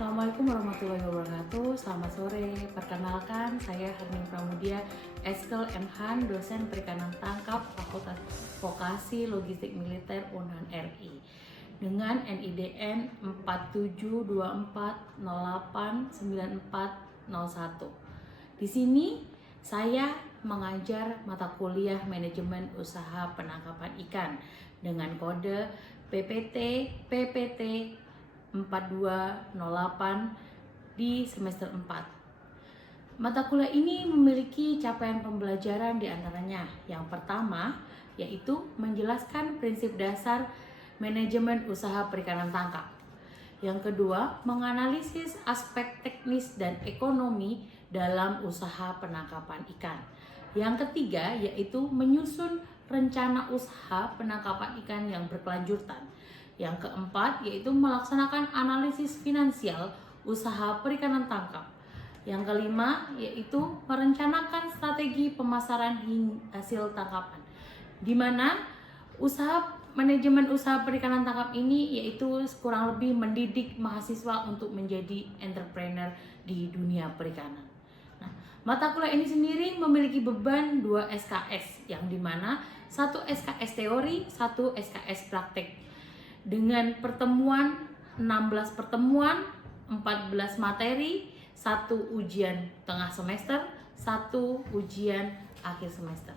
Assalamualaikum warahmatullahi wabarakatuh. Selamat sore. Perkenalkan, saya Herning Pramudia, Eskel Emhan, dosen perikanan tangkap Fakultas Vokasi Logistik Militer Unhan RI dengan NIDN 4724089401. Di sini saya mengajar mata kuliah manajemen usaha penangkapan ikan dengan kode PPT 4208 di semester 4. Mata kuliah ini memiliki capaian pembelajaran diantaranya. Yang pertama yaitu menjelaskan prinsip dasar manajemen usaha perikanan tangkap. Yang kedua, menganalisis aspek teknis dan ekonomi dalam usaha penangkapan ikan. Yang ketiga yaitu menyusun rencana usaha penangkapan ikan yang berkelanjutan. Yang keempat yaitu melaksanakan analisis finansial usaha perikanan tangkap. Yang kelima yaitu merencanakan strategi pemasaran hasil tangkapan, di mana manajemen usaha perikanan tangkap ini yaitu kurang lebih mendidik mahasiswa untuk menjadi entrepreneur di dunia perikanan. Nah, mata kuliah ini sendiri memiliki beban 2 SKS, yang dimana 1 SKS teori, 1 SKS praktek. Dengan pertemuan 16 pertemuan, 14 materi, 1 ujian tengah semester, 1 ujian akhir semester.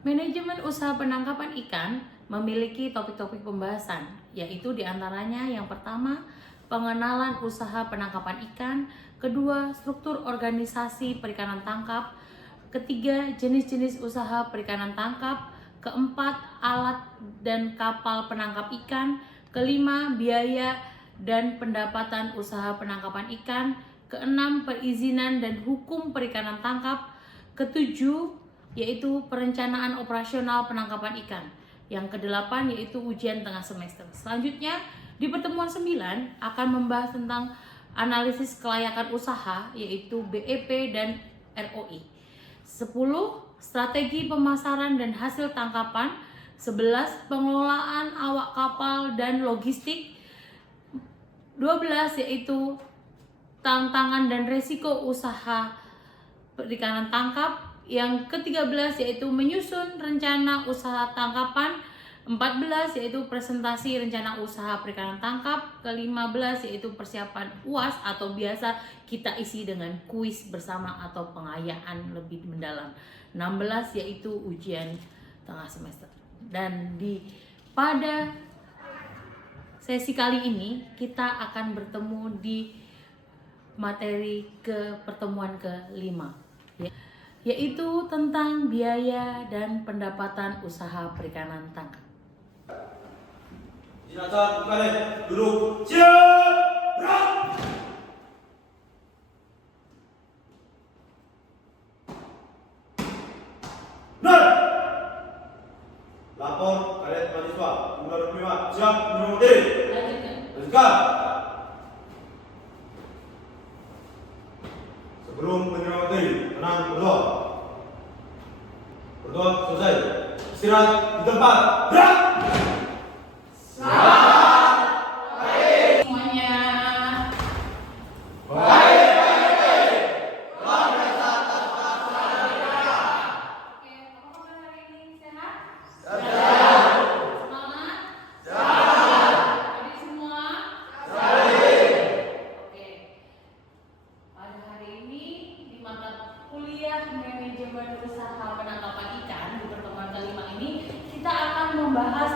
Manajemen usaha penangkapan ikan memiliki topik-topik pembahasan, yaitu diantaranya yang pertama, pengenalan usaha penangkapan ikan, kedua, struktur organisasi perikanan tangkap, ketiga, jenis-jenis usaha perikanan tangkap, keempat, alat dan kapal penangkap ikan, kelima, biaya dan pendapatan usaha penangkapan ikan, keenam, perizinan dan hukum perikanan tangkap, ketujuh, yaitu perencanaan operasional penangkapan ikan, yang kedelapan yaitu ujian tengah semester. Selanjutnya, di pertemuan 9 akan membahas tentang analisis kelayakan usaha, yaitu BEP dan ROI. 10. Strategi pemasaran dan hasil tangkapan. 11. Pengelolaan awak kapal dan logistik. 12. Yaitu tantangan dan resiko usaha perikanan tangkap. Yang ke-13 yaitu menyusun rencana usaha tangkapan. 14 yaitu presentasi rencana usaha perikanan tangkap. Ke-15 yaitu persiapan UAS atau biasa kita isi dengan kuis bersama atau pengayaan lebih mendalam. 16 yaitu ujian tengah semester. Dan pada sesi kali ini kita akan bertemu di materi pertemuan ke-5, yaitu tentang biaya dan pendapatan usaha perikanan tangkap. Jenazah kembali duduk siap gerak. Benar. Lapor kadet mahasiswa umur 25 siap menunggu diri. Lanjutkan. Sebelum menerima materi, tenang berdoa. Berdoa selesai. Istirahat di tempat. Gerak. Manajemen usaha penangkapan ikan di pertemuan ke-5 ini kita akan membahas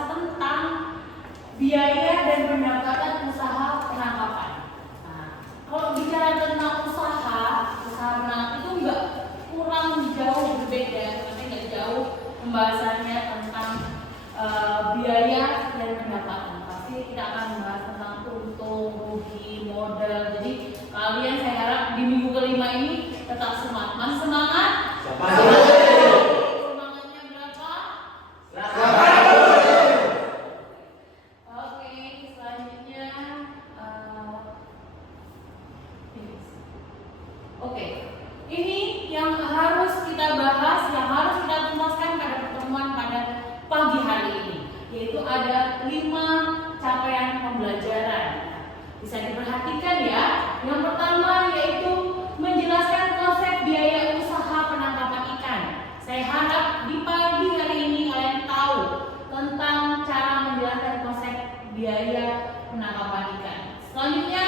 Bisa diperhatikan ya. Yang pertama yaitu menjelaskan konsep biaya usaha penangkapan ikan. Saya harap di pagi hari ini kalian tahu tentang cara menjelaskan konsep biaya penangkapan ikan. Selanjutnya,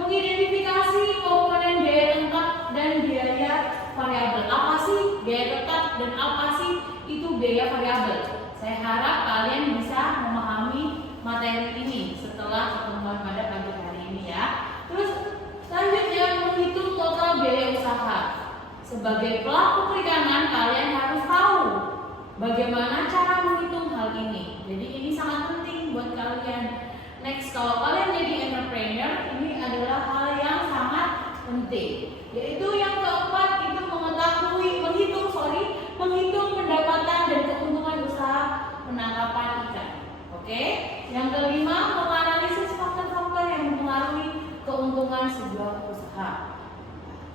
mengidentifikasi komponen biaya tetap dan biaya variabel. Apa sih biaya tetap dan apa sih itu biaya variabel? Saya harap kalian bisa memahami materi ini setelah pertemuan pada pagi hari ini ya. Terus selanjutnya, menghitung total biaya usaha. Sebagai pelaku perikanan, kalian harus tahu bagaimana cara menghitung hal ini. Jadi ini sangat penting buat kalian. Next, kalau kalian jadi entrepreneur, ini adalah hal yang sangat penting. Yaitu yang keempat itu menghitung pendapatan dan keuntungan usaha penangkapan ikan. Oke. Yang kelima, menganalisis faktor-faktor yang mempengaruhi keuntungan sebuah usaha.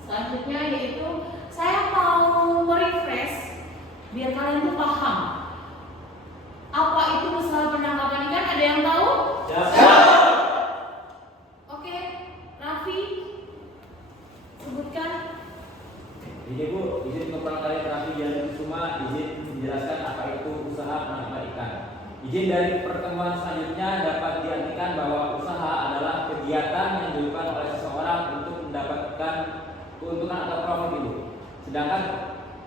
Selanjutnya yaitu saya mau merefresh biar kalian tuh paham apa itu usaha penangkapan ikan. Ada yang tahu? Ya. Oke, Raffi sebutkan. Izin Bu, izin kepala kalian Raffi Jan Kusuma, izin menjelaskan apa itu usaha penangkapan ikan. Izin dari pertemuan selanjutnya dapat diartikan bahwa usaha adalah kegiatan yang dilakukan oleh seseorang untuk mendapatkan keuntungan atau profit itu. Sedangkan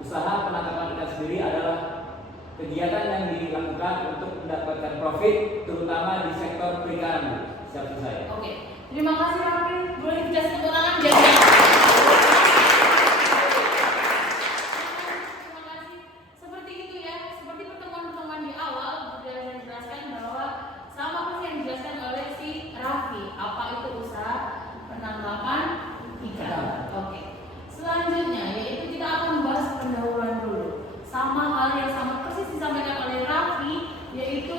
usaha penangkapan ikan sendiri adalah kegiatan yang dilakukan untuk mendapatkan profit, terutama di sektor perikanan. Siap selesai. Oke, terima kasih Raffi. Boleh dikasih tepuk tangan jaga. Terima kasih. Seperti itu ya, seperti pertemuan-pertemuan di awal sudah saya jelaskan bahwa sama seperti yang dijelaskan oleh si Raffi, apa itu usaha penangkapan ikan. Oke. Selanjutnya yaitu kita akan membahas pendahuluan dulu. Sama hal yang sama persis disampaikan oleh Raffi, yaitu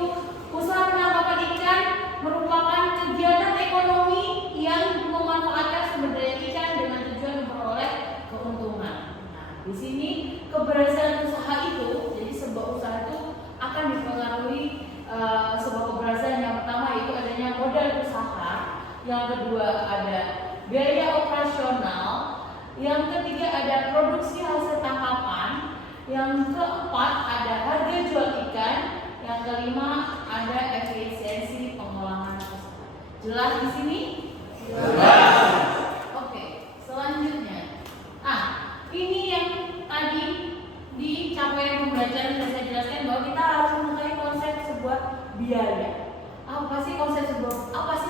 usaha penangkapan ikan merupakan kegiatan ekonomi yang memanfaatkan sumber daya ikan dengan tujuan memperoleh keuntungan. Nah, di sini keberhasilan usaha itu, jadi sebuah usaha itu akan dipengaruhi sebuah keberhasilan. Yang pertama yaitu adanya modal usaha, yang kedua ada biaya operasional, yang ketiga ada produksi hasil tangkapan, yang keempat ada harga jual ikan, yang kelima ada efisiensi pengolahan usaha. Jelas di sini? Jelas. Oke, selanjutnya. Ini yang tadi di capaian pembelajaran sudah saya jelaskan bahwa kita harus mengetahui konsep sebuah biaya. Apa sih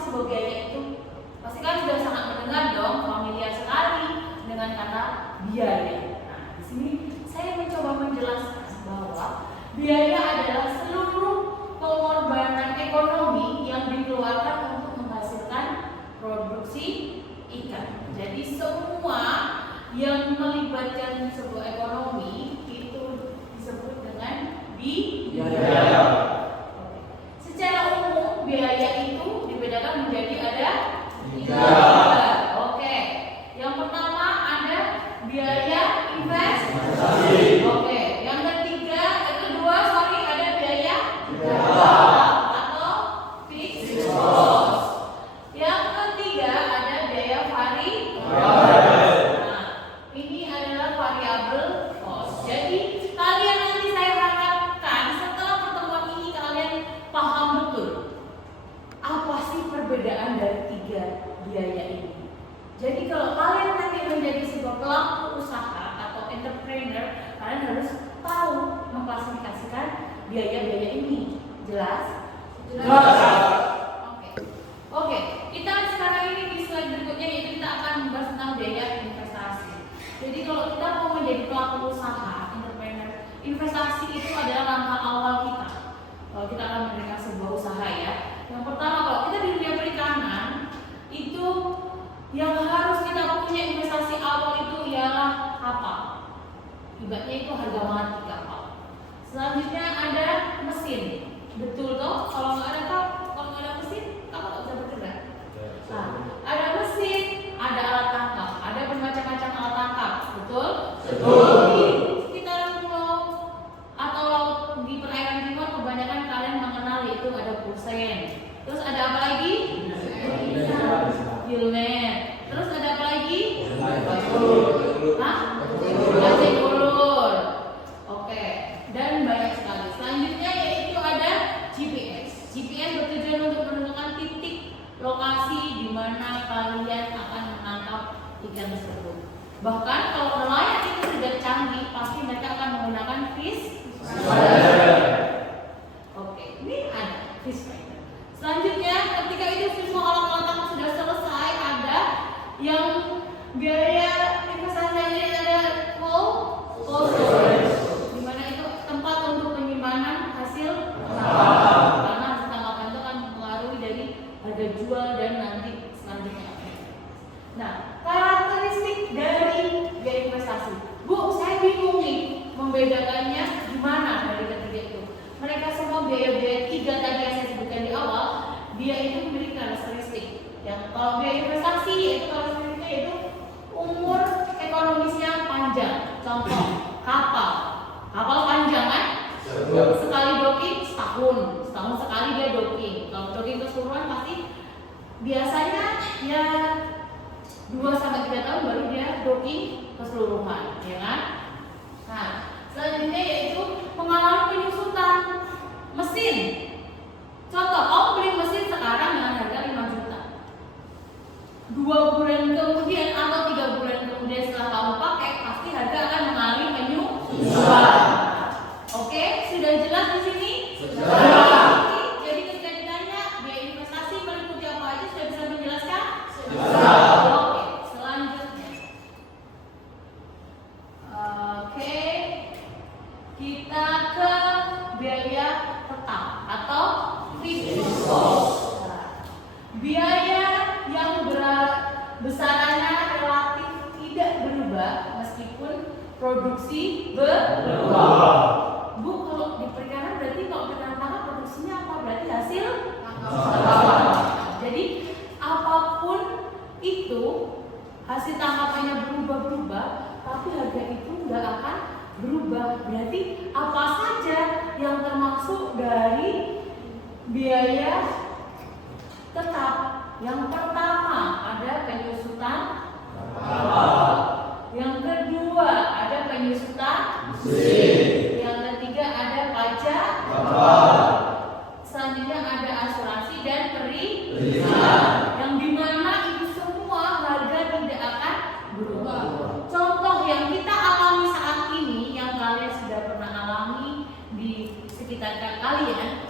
sebuah biaya itu? Pasti kan sudah sangat mendengar dong, familiar sekali dengan kata biaya. Nah, di sini saya mencoba menjelaskan bahwa biaya adalah seluruh pengorbanan ekonomi yang dikeluarkan untuk menghasilkan produksi ikan. Jadi semua yang melibatkan sebuah ekonomi itu disebut dengan biaya. Secara umum biaya itu dibedakan menjadi ada tiga. Oke. Yang pertama ada biaya investasi. Oke. Yang kedua ada biaya atau fixed cost. Yang ketiga ada biaya variabel. Nah, ini adalah variabel cost. Jadi kalian nanti saya harapkan setelah pertemuan ini kalian paham betul apa sih perbedaan dari tiga biaya ini. Jadi kalau kalian nanti menjadi sebuah pelaku usaha atau entrepreneur, kalian harus tahu mengklasifikasikan biaya-biaya ini. Jelas? Oke. Kita sekarang ini di slide berikutnya yaitu kita akan membahas tentang biaya investasi. Jadi kalau kita mau menjadi pelaku usaha, entrepreneur, investasi itu adalah langkah awal kita. Kalau kita akan mendirikan sebuah usaha ya. Yang pertama, kalau kita di dunia perikanan, itu yang harus kita punya investasi awal itu ialah kapal. Ibaratnya itu harga mati kapal. Selanjutnya ada mesin. Betul toh? Kalau nggak ada mesin, kapal nggak bisa bergerak. Nah, ada mesin, ada alat tangkap, ada bermacam-macam alat tangkap. Betul? Betul. Di sekitaran pulau atau laut di perairan timur kebanyakan kalian mengenal itu ada pulsen. Terus ada apa lagi? primer. Terus ada apa lagi? Hah? Ojek ulur. Oke. Dan banyak sekali. Selanjutnya yaitu ada GPS. GPS bertujuan untuk menentukan titik lokasi di mana kalian akan menangkap ikan tersebut. Bahkan kalau nelayan itu sudah canggih, pasti mereka akan menggunakan fish finder. Oke, ini ada fish finder. Selanjutnya, ketika itu semua alat-alat tangkap sudah selesai, ada yang biaya investasinya ada cold storage, di mana itu tempat untuk penyimpanan hasil tangkapan. Karena hasil tangkapan itu akan mempengaruhi dari harga jual dan nanti selanjutnya. Nah, karakteristik dari biaya investasi. Bu, saya bingung nih membedakannya gimana dari ketiga itu. Mereka semua biaya-biaya tiga tadi yang saya sebutkan di awal, dia itu memiliki karakteristik. Yang kalau biaya investasi itu karakteristiknya itu umur ekonomisnya panjang. Contoh, kapal panjang kan? Sekali docking setahun sekali dia docking. Kalau docking keseluruhan pasti biasanya ya 2-3 tahun baru dia docking keseluruhan, ya kan? Nah, selanjutnya yaitu pengalaman penyusutan mesin. Contoh, kamu beli mesin sekarang dengan harga 5 juta. 2 bulan kemudian atau 3 bulan kemudian setelah kamu pakai, pasti harga akan mengalami penyusutan. Oke, sudah jelas di sini? Sudah. Jadi ketika ditanya biaya investasi meliputi apa aja, sudah bisa menjelaskan? Sudah. Oke, selanjutnya. Oke, kita ke biaya tetap atau fixed cost. Biaya yang besarannya relatif tidak berubah meskipun produksi berubah. Bu, kalau di perikanan berarti kalau perikanan tangkap produksinya apa? Berarti hasil tangkapan. Jadi apapun itu hasil tangkapannya berubah-berubah, tapi harga itu nggak akan berubah. Berarti apa saja yang termasuk dari biaya tetap? Yang pertama ada penyusutan kapal. Yang kedua ada penyusutan mesin. Yang ketiga ada pajak kapal. Selanjutnya ada asuransi dan perizinan. Yang dimana itu semua harga tidak akan berubah. Contoh yang kita alami saat ini, yang kalian sudah pernah alami di sekitar kalian,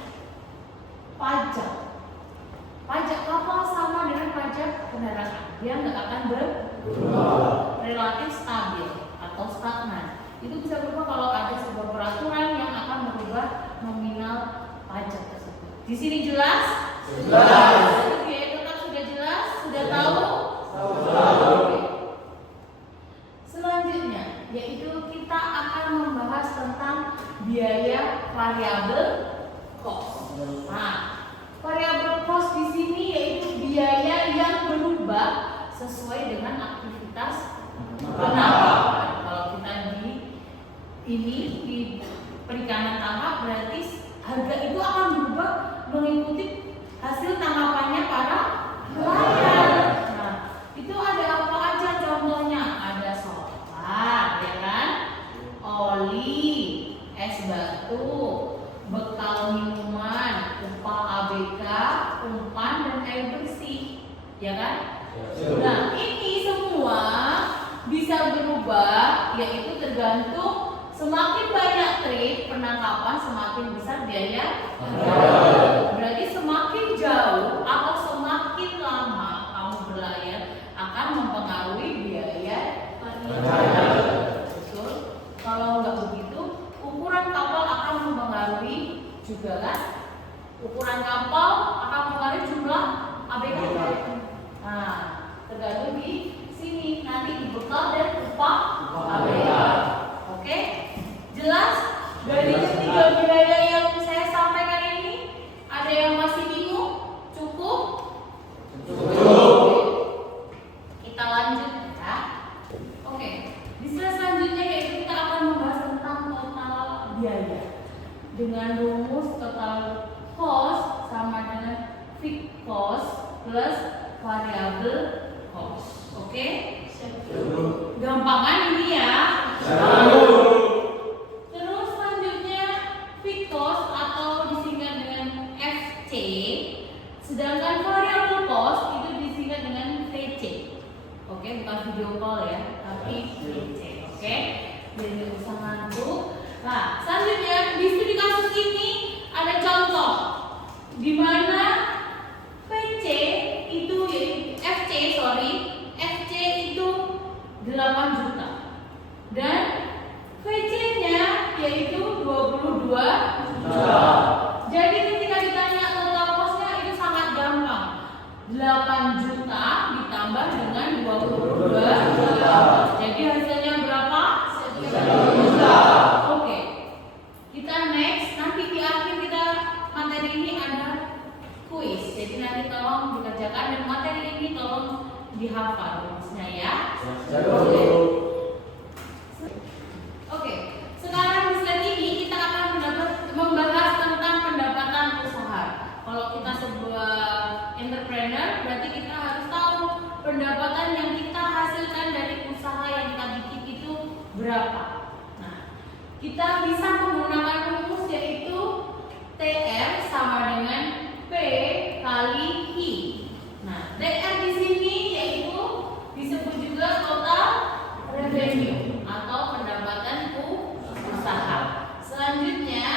pajak. Pajak kapal sama dengan pajak kendaraan, dia nggak akan berubah, relatif stabil atau stagnan. Itu bisa berubah kalau ada sebuah peraturan yang akan merubah nominal pajak tersebut. Di sini jelas? Jelas. Biaya tetap sudah jelas? Sudah tahu? Oke. Selanjutnya, yaitu kita akan membahas tentang biaya variabel cost. Nah, variabel cost di sini yaitu biaya yang berubah sesuai dengan aktivitas penangkapan. Kalau kita di perikanan tangkap, berarti harga itu akan berubah mengikuti hasil tangkapannya para nelayan. Nah, itu ada apa aja contohnya? Ada solar, ya kan? Oli, es batu, bekal minuman, upah ABK, umpan dan air bersih, ya kan? Nah, ini semua bisa berubah, yaitu tergantung semakin banyak trip penangkapan, semakin besar biaya. Berarti semakin jauh atau semakin lama kamu berlayar akan mempengaruhi biaya. Betul? Kalau nggak begitu, ukuran kapal akan mempengaruhi juga kan? Ukuran kapal akan mempengaruhi jumlah ABK. Nah, tergantung di sini nanti di bekal dan upah ABK. Oke? Jelas? Dari ketiga biaya yang saya sampaikan ini, ada yang masih bingung? Cukup? Cukup. Kita lanjut ya. Oke. Di slide selanjutnya yaitu kita akan membahas tentang total biaya dengan rumus total cost sama dengan fixed cost plus variable Nah, selanjutnya di studi kasus ini ada contoh di mana FC itu itu 8 juta dan VC-nya yaitu 22 juta. Jadi ketika ditanya total cost-nya itu sangat gampang. 8 juta ditambah dengan 22 juta. Jadi hasilnya berapa? 1 juta. Oke. Kita next, nanti di akhir kita materi ini ada kuis. Jadi nanti tolong dikerjakan dan materi ini tolong dihafal rumusnya ya. Oke, sekarang di slide ini kita akan membahas tentang pendapatan usaha. Kalau kita sebuah entrepreneur, berarti kita harus tahu pendapatan yang kita hasilkan dari usaha yang kita bikin itu berapa. Nah, kita bisa menggunakan rumus yaitu TR sama dengan P kali I. Nah, TR di sini yaitu disebut juga total revenue atau pendapatan usaha. Selanjutnya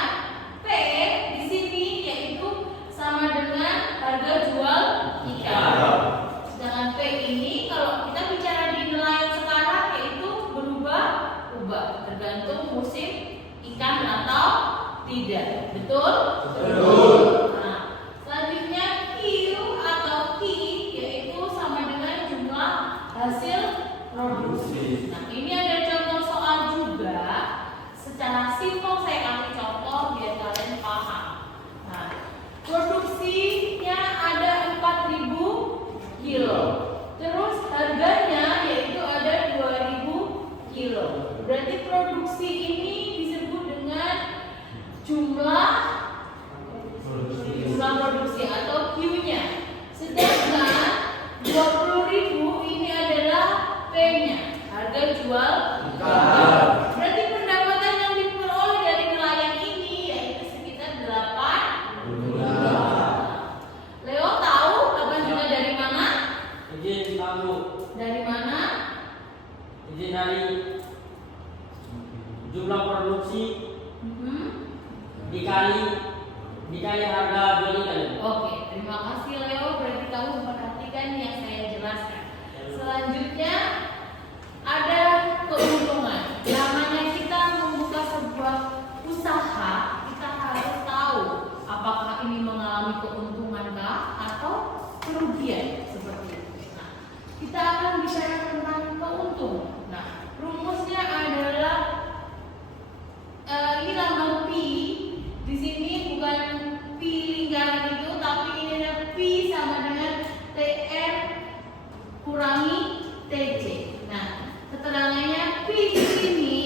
P di sini yaitu sama dengan harga jual ikan. Sedangkan P ini kalau kita bicara di nelayan sekarang yaitu berubah-ubah tergantung musim ikan atau tidak. Betul? Betul. Nah, selanjutnya Q atau Q yaitu sama dengan jumlah hasil produksi. Nah, ini ada contoh soal juga. Secara simpel saya kasih contoh biar kalian paham. Nah, produksinya ada 4.000 kilo. Terus harganya yaitu ada 2.000 kilo. Berarti produksi ini disebut dengan jumlah produksi atau Q-nya. Sedangkan 20.000 ini adalah P-nya, harga jual ikan. Berarti pendapatan yang diperoleh dari nelayan ini yaitu sekitar 8 juta. Leo tahu 8 juta dari mana? Izin tahu. Dari mana? Izin dari jumlah produksi dikali harga jual ikan. Oke, terima kasih Leo. Berarti kamu memperhatikan yang saya jelaskan. Selanjutnya ada keuntungan. Namanya kita membuka sebuah usaha, kita harus tahu apakah ini mengalami keuntungan kah atau kerugian seperti itu. Nah, kita akan bicara tentang keuntungan. Nah, rumusnya adalah ini lambang Pi. Di sini bukan Pi lingkaran itu, tapi ini ada Pi sama dengan TR kurangi TC. Nah, keterangannya Pi di sini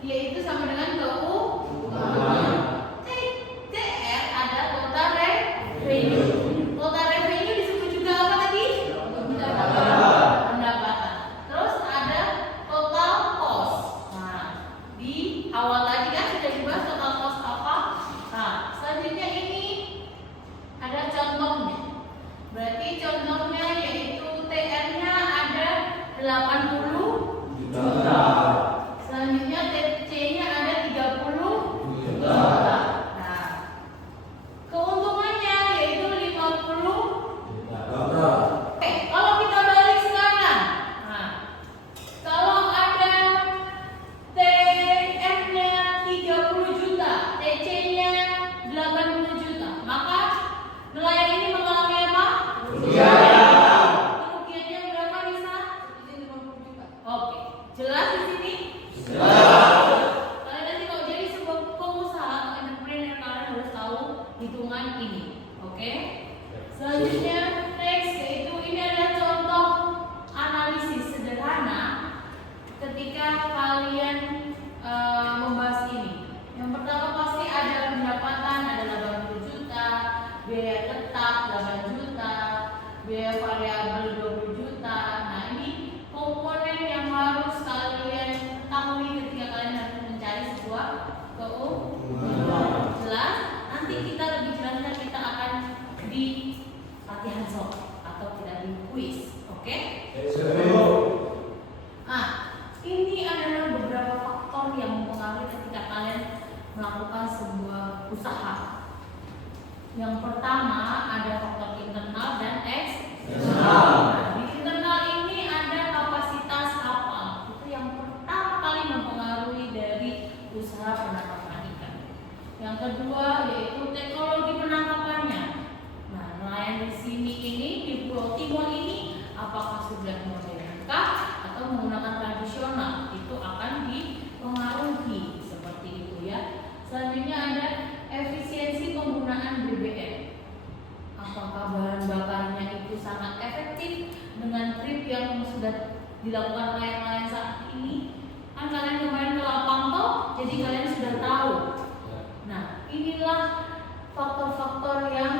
yaitu sama dengan keuntungan. TR ada total revenue. Total revenue disebut juga apa tadi? Pendapatan. Terus ada total cost. Nah, di awal tadi kan sudah dibahas total cost apa? Nah, selanjutnya ini ada contohnya. Berarti contohnya yaitu TR-nya ada 80 juta. Selanjutnya TC-nya ada 30 juta. Nah, keuntungannya yaitu 50 juta. Oke, kalau kita balik sekarang. Nah, kalau ada TR-nya 30 juta, TC-nya 80 juta, maka nelayan ini mengalami apa? Kerugiannya berapa Nisa? 50 juta. Oke, jelas di sini? Jelas. Kalian nanti kalau jadi sebuah pengusaha atau entrepreneur kalian harus tahu hitungan ini. Oke? Selanjutnya next yaitu ini ada contoh analisis sederhana ketika kalian membahas ini. Yang pertama pasti ada pendapatan ada 80 juta, biaya tetap 8 juta, biaya variabel 20 juta. Nah, ini komponen yang harus kalian ketahui ketika kalian harus mencari sebuah keuntungan. Jelas? Nanti kita lebih jelasnya kita akan di latihan soal atau kita di kuis. Oke? Nah, ini adalah beberapa faktor yang mempengaruhi ketika kalian usaha. Yang pertama ada faktor internal dan eksternal. Di internal ini ada kapasitas kapal. Itu yang pertama kali mempengaruhi dari usaha penangkapan ikan. Yang kedua yaitu teknologi penangkapannya. Nah, nelayan di sini ini di Pulau Timor ini apakah sudah modern atau menggunakan tradisional, itu akan dipengaruhi seperti itu ya. Selanjutnya ada efisiensi penggunaan BBM. Apakah bahan bakarnya itu sangat efektif dengan trip yang sudah dilakukan nelayan-nelayan saat ini? Kan kalian kemarin ke Lapangto, jadi kalian sudah tahu. Nah, inilah faktor-faktor yang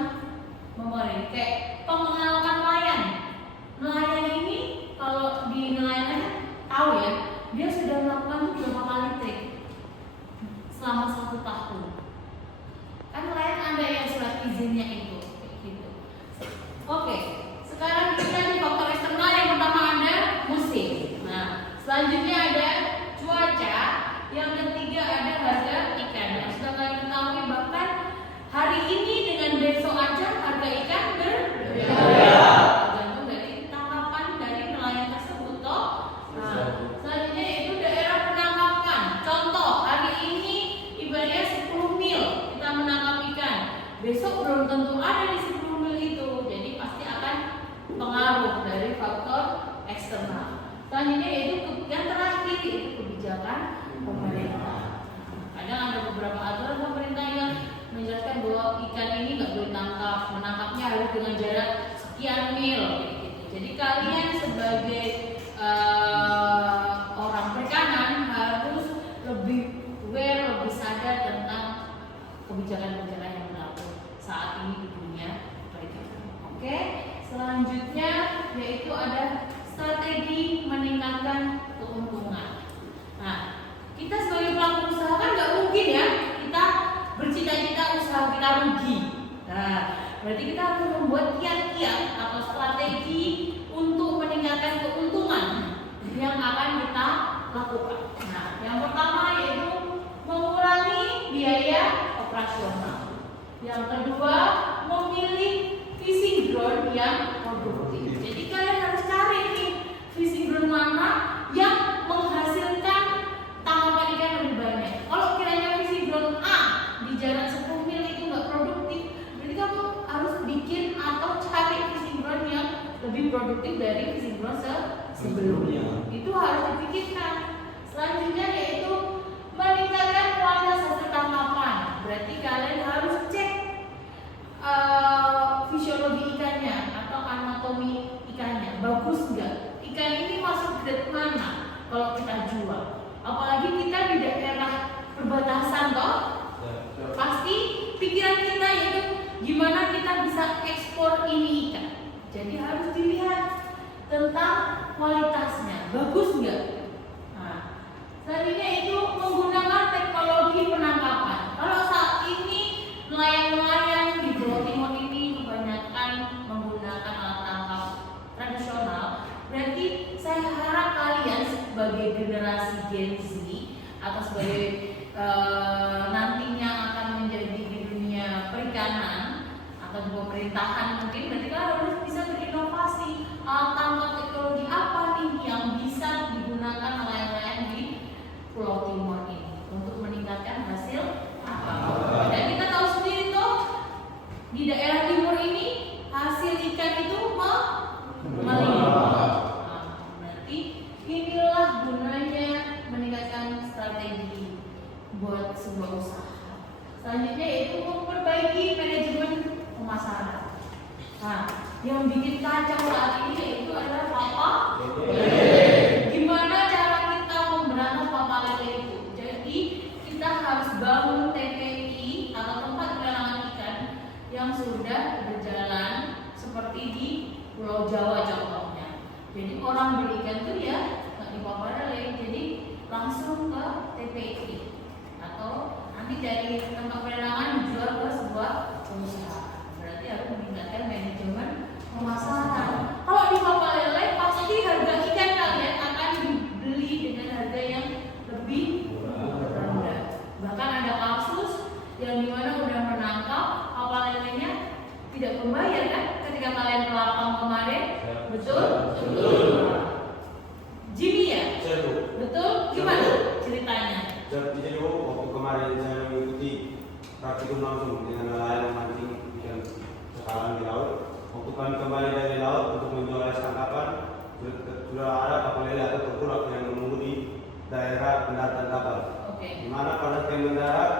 mempengaruhi. Kayak pengenalan nelayan. Nelayan ini kalau di nelayan tahu ya, dia sudah melakukan berapa kali trip selama 1 tahun. Kan nelayan ada yang surat izinnya itu, kayak gitu. Oke, sekarang kita di faktor eksternal yang pertama ada musim. Nah, selanjutnya ada cuaca. Yang ketiga ada harga ikan. Yang sudah kalian ketahui bahkan hari ini dengan besok aja harga ikan berbeda. Besok belum tentu ada di 10 mil itu, jadi pasti akan pengaruh dari faktor eksternal. Selanjutnya yaitu yang terakhir yaitu kebijakan pemerintah. Kadang ada beberapa aturan pemerintah yang menjelaskan bahwa ikan ini nggak boleh tangkap, menangkapnya harus dengan jarak sekian mil, gitu. Jadi kalian sebagai orang perikanan harus lebih aware, lebih sadar tentang kebijakan-kebijakan yang saat ini di dunia perikanan. Oke, selanjutnya yaitu ada strategi meningkatkan keuntungan. Nah, kita sebagai pelaku usaha kan nggak mungkin ya kita bercita-cita usaha kita rugi. Nah, berarti kita harus membuat kiat-kiat atau strategi untuk meningkatkan keuntungan yang akan kita lakukan. Nah, yang pertama yaitu mengurangi biaya operasional. Yang kedua, memilih fishing ground yang produktif. Jadi kalian harus cari nih fishing ground mana yang menghasilkan tangkapan ikan lebih banyak. Kalau kiranya fishing ground A di jarak 10 mil itu nggak produktif, berarti kamu harus bikin atau cari fishing ground yang lebih produktif dari fishing ground sebelumnya. Itu harus dipikirkan. Selanjutnya yaitu meningkatkan kualitas hasil tangkapan. Berarti kalian harus cek fisiologi ikannya atau anatomi ikannya, bagus nggak? Ikan ini masuk grade mana kalau kita jual? Apalagi kita di daerah perbatasan toh, pasti pikiran kita yaitu gimana kita bisa ekspor ini ikan. Jadi harus dilihat tentang kualitasnya, bagus nggak? Nah, selanjutnya itu menggunakan teknologi penangkapan. Kalau saat ini nelayan-nelayan di Pulau Timor ini kebanyakan menggunakan alat tangkap tradisional, berarti saya harap kalian sebagai generasi Gen Z atau sebagai nantinya akan menjadi di dunia perikanan atau di pemerintahan mungkin, berarti kalian harus bisa berinovasi alat tangkap teknologi apa nih yang bisa digunakan nelayan-nelayan di Pulau Timor ini untuk meningkatkan hasil tangkapan. Dan kita tahu sendiri tuh di daerah timur ini hasil ikan itu melimpah. Berarti inilah gunanya meningkatkan strategi buat sebuah usaha. Selanjutnya yaitu memperbaiki manajemen pemasaran. Nah, yang bikin kacau saat ini yaitu adalah papa lele. Gimana cara kita memberantas papa lele itu? Jadi kita harus bangun TPI atau tempat pelelangan ikan yang sudah berjalan seperti di Pulau Jawa contohnya. Jadi orang beli ikan tuh ya nggak di papa lele, jadi langsung ke TPI atau nanti dari tempat pelelangan dijual ke sebuah pengusaha. Berarti harus meningkatkan manajemen pemasaran. Kalau di papa lele pasti harga ikan kalian akan dibeli dengan harga yang lebih rendah. Bahkan ada kasus yang dimana udah sudah ada kapal lele atau tengkulak yang menunggu di daerah pendaratan kapal. Oke. Di mana pada saat mendarat,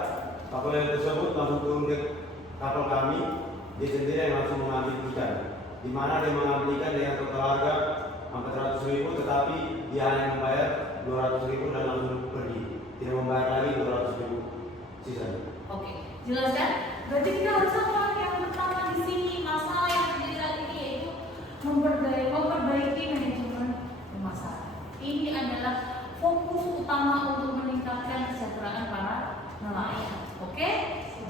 kapal lele tersebut langsung turun ke kapal kami, dia sendiri yang langsung mengambil ikan. Di mana dia mengambil ikan dengan total harga 400.000, tetapi dia hanya membayar 200.000 dan langsung pergi. Tidak membayar lagi 200.000 sisanya. Oke, jelas kan? Berarti kita harus apa? Yang pertama di sini masalah yang terjadi saat ini yaitu memperbaiki manajemen pemasaran. Ini adalah fokus utama untuk meningkatkan kesejahteraan para nelayan. Oke?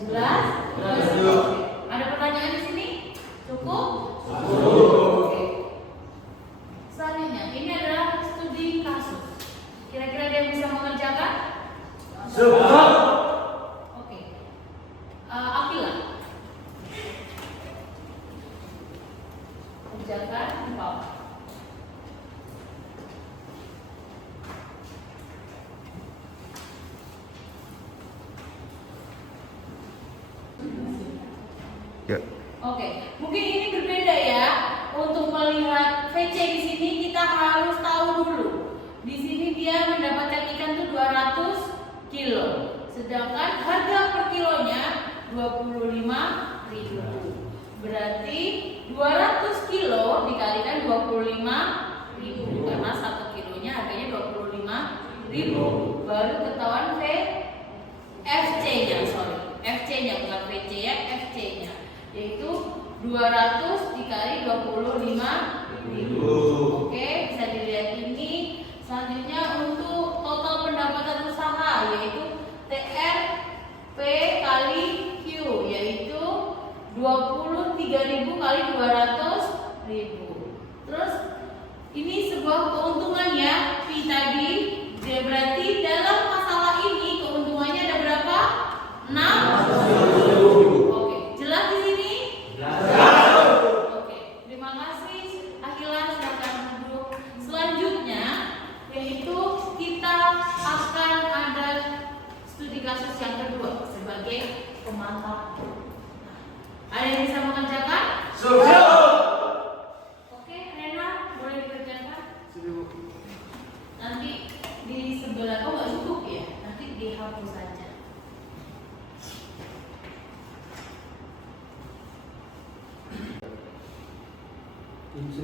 Jelas? Oke. Ada pertanyaan di sini? Cukup? Oke. Selanjutnya, ini adalah studi kasus. Kira-kira ada yang bisa mengerjakan? Oke. Akila. Kerjakan di bawah. Ya. Oke, mungkin ini berbeda ya. Untuk melihat VC di sini kita harus tahu dulu. Di sini dia mendapatkan ikan tuh 200 kilo. Sedangkan harga per kilonya 25.000. Berarti 200 kilo dikalikan 25.000 karena 1 kilonya harganya 25.000. Baru ketahuan FC-nya, FC-nya bukan VC ya, FC-nya yaitu 200 dikali 25.000. Oke, bisa dilihat ini. Selanjutnya untuk total pendapatan usaha yaitu TRP kali Q yaitu 23.000 kali 200.000. Terus ini sebuah keuntungan ya, P tadi. Berarti dalam masalah ini keuntungannya ada berapa? 6. Oke, jelas di sini? Oke, terima kasih Akila, silakan duduk. Selanjutnya yaitu kita akan ada studi kasus yang kedua sebagai pemantau. Ada yang bisa mengerjakan? Oke, Rena boleh dikerjakan? Nanti di sebelah, oh nggak cukup ya? Nanti dihapus saja.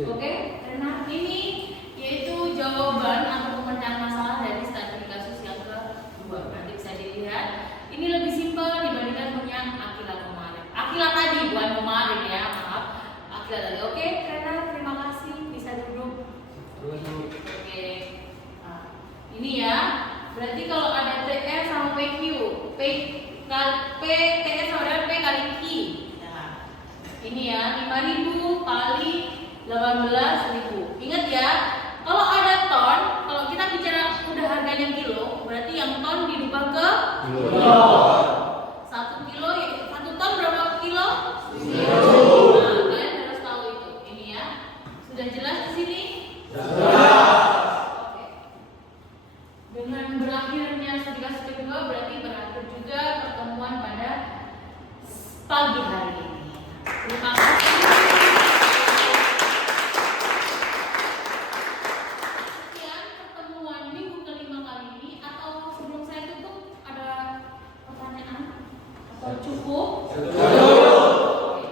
Oke, Rena, ini yaitu jawaban atau pemecahan masalah dari studi kasus yang kedua. Nanti bisa dilihat. Ini lebih simpel dibandingkan punya Akila kemarin. Akila tadi, bukan kemarin ya, maaf. Akila tadi. Oke, Rena, terima kasih. Bisa duduk. Oke. Nah, ini ya. Berarti kalau ada TR sama PQ, TR sama dengan P kali Q. Nah, ini ya 5.000 kali 18.000. Ingat ya, kalau ada ton, kalau kita bicara udah harganya kilo, berarti yang ton dirubah ke kilo. 1 kilo, 1 ton berapa kilo? 1000. Nah, kalian harus tahu itu. Ini ya. Sudah jelas di sini? Oke. Dengan berakhirnya studi kasus kedua berarti berakhir juga pertemuan pada pagi hari ini. Terima kasih. Sekian pertemuan minggu kelima kali ini. Atau sebelum saya tutup ada pertanyaan atau cukup? Oke.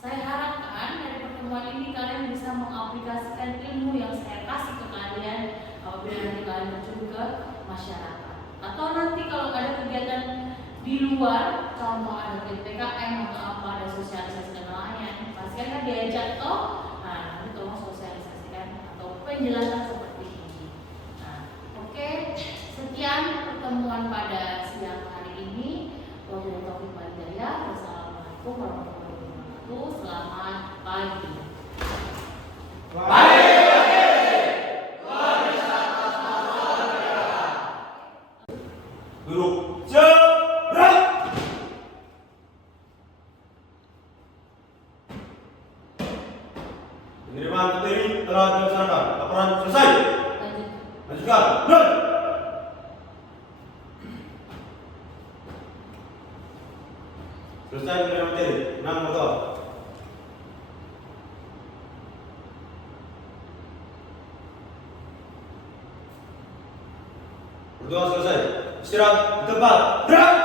Saya harapkan dari pertemuan ini kalian bisa mengaplikasikan ilmu yang saya kasih ke kalian apabila nanti kalian terjun ke masyarakat. Atau nanti kalau ada kegiatan di luar, contoh ada PPKM atau apa, ada sosialisasi nelayan, pastikan kan diajak toh. Nah, nanti tolong sosialisasikan atau penjelasan seperti ini. Nah, oke, sekian pertemuan pada siang hari ini. Wabillahi taufiq wal hidayah. Wassalamualaikum warahmatullahi wabarakatuh. Selamat pagi. Duduk. Gerak. Penerimaan materi telah dilaksanakan. Laporan selesai. Lanjutkan. Run. Selesai penerimaan materi. 6 motor. Berdoa selesai. Istirahat di tempat. Gerak!